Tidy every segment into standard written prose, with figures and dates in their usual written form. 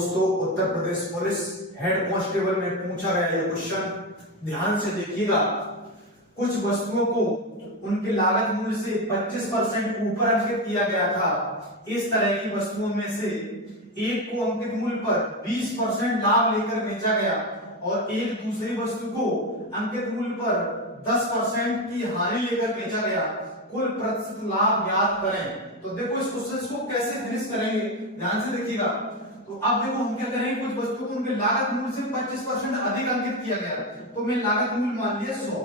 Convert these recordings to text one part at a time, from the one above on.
दोस्तों, Uttar Pradesh police head constable में पूछा गया ये क्वेश्चन, ध्यान से देखिएगा। कुछ वस्तुओं को उनके लागत मूल्य से 25% ऊपर अंकित किया गया था। इस तरह की वस्तुओं में से एक को अंकित मूल्य पर 20% लाभ लेकर बेचा गया और एक दूसरी वस्तु को अंकित मूल्य पर 10% की हानि लेकर बेचा गया। कुल प्रतिशत लाभ ज्ञात करें। तो देखो इस क्वेश्चन को कैसे फिनिश करेंगे, ध्यान से देखिएगा। तो अब देखो हम क्या करेंगे, कुछ वस्तु को उनके लागत मूल्य से 25% अधिक अंकित किया गया। तो मैं लागत मूल्य मान लिया 100,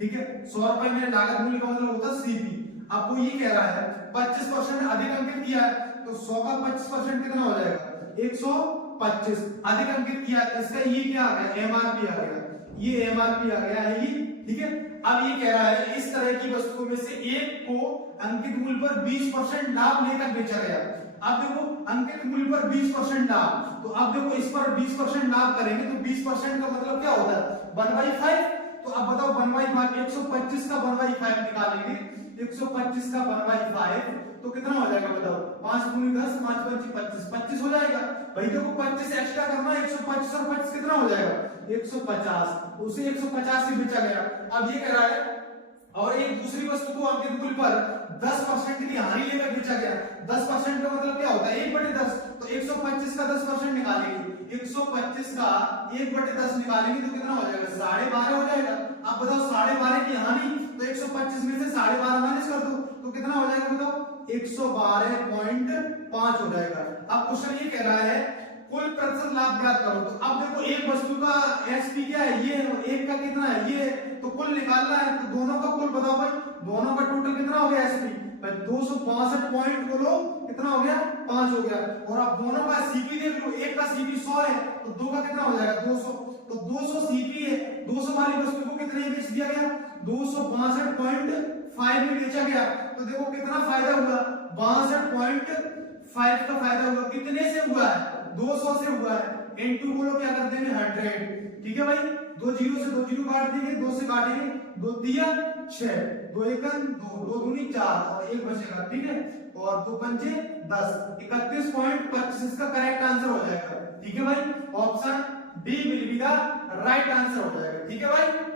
ठीक है। 100 रुपए मेरे लागत मूल्य का मतलब होता है सीपी। अब वो ये कह रहा है 25% अधिक अंकित किया है, तो 100 का 25% कितना हो जाएगा, 125 अधिक अंकित किया। इसका ये क्या आ गया, एमआरपी आ गया, ये एमआरपी आ गया है ये, ठीक है। अब ये कह रहा है इस तरह की वस्तुओं में से एक को अंकित मूल्य पर 20% लाभ लेकर बेचा गया। अब देखो अंकित मूल्य पर 20% लाभ, तो अब देखो इस पर 20% लाभ करेंगे तो 20% का मतलब क्या होता है, 1/5। तो अब बताओ 1/5, 125 का 1/5 निकालेंगे, 125 का 1/5 तो कितना हो जाएगा बताओ, 5 दूनी 10, 5 पंची 25, 25 हो जाएगा। भाई देखो 25 एक्स्ट्रा करना, 125 और 25 कितना हो जाएगा, 150। उसे 150 से बेचा गया। अब ये कह रहा है और एक दूसरी वस्तु को अंकित मूल्य पर 10% की हानि लेकर बेचा गया। 10% का मतलब क्या होता है, 1/10। तो 125 का 10% निकालेंगे, 125 का 1/10 निकालेंगे तो कितना हो जाएगा, 12.5 हो जाएगा। अब बताओ 12.5 की हानि, तो 125 में से 12.5 माइनस कर दो तो कितना हो जाएगा बताओ, 112.5 हो जाएगा। अब क्वेश्चन ये कह रहा है कुल प्रतिशत लाभ ज्ञात करो। तो अब देखो एक वस्तु का एसपी क्या है, ये एक का कितना है, ये तो कुल निकालना है। तो दोनों का कुल बताओ भाई, दोनों का टोटल कितना हो गया एसपी भाई, 262 पॉइंट बोलो कितना हो गया, 5 हो गया। और अब दोनों का सीपी देख लो, एक का सीपी 100 है तो दो का कितना हो जाएगा, 200। तो 200 सीपी है, 200 वाली वस्तु को कितने में बेच दिया गया, 262.5 में बेचा गया। तो देखो कितना फायदा हुआ, 62.5 का फायदा हुआ। कितने से हुआ है, 200 से हुआ है। इनटू बोलो क्या कर देंगे, 100, ठीक है भाई। 2 जीरो से 2 जीरो काट देंगे, 2 से काटेंगे, 2 तिया 6, 2 एकम 2, 2 दूनी 4 और 1 बचेगा, ठीक है। और 2 पंचे 10, 31.25 इसका करेक्ट आंसर हो जाएगा, ठीक है भाई। Option D will be the right answer हो जाएगा, ठीक है भाई।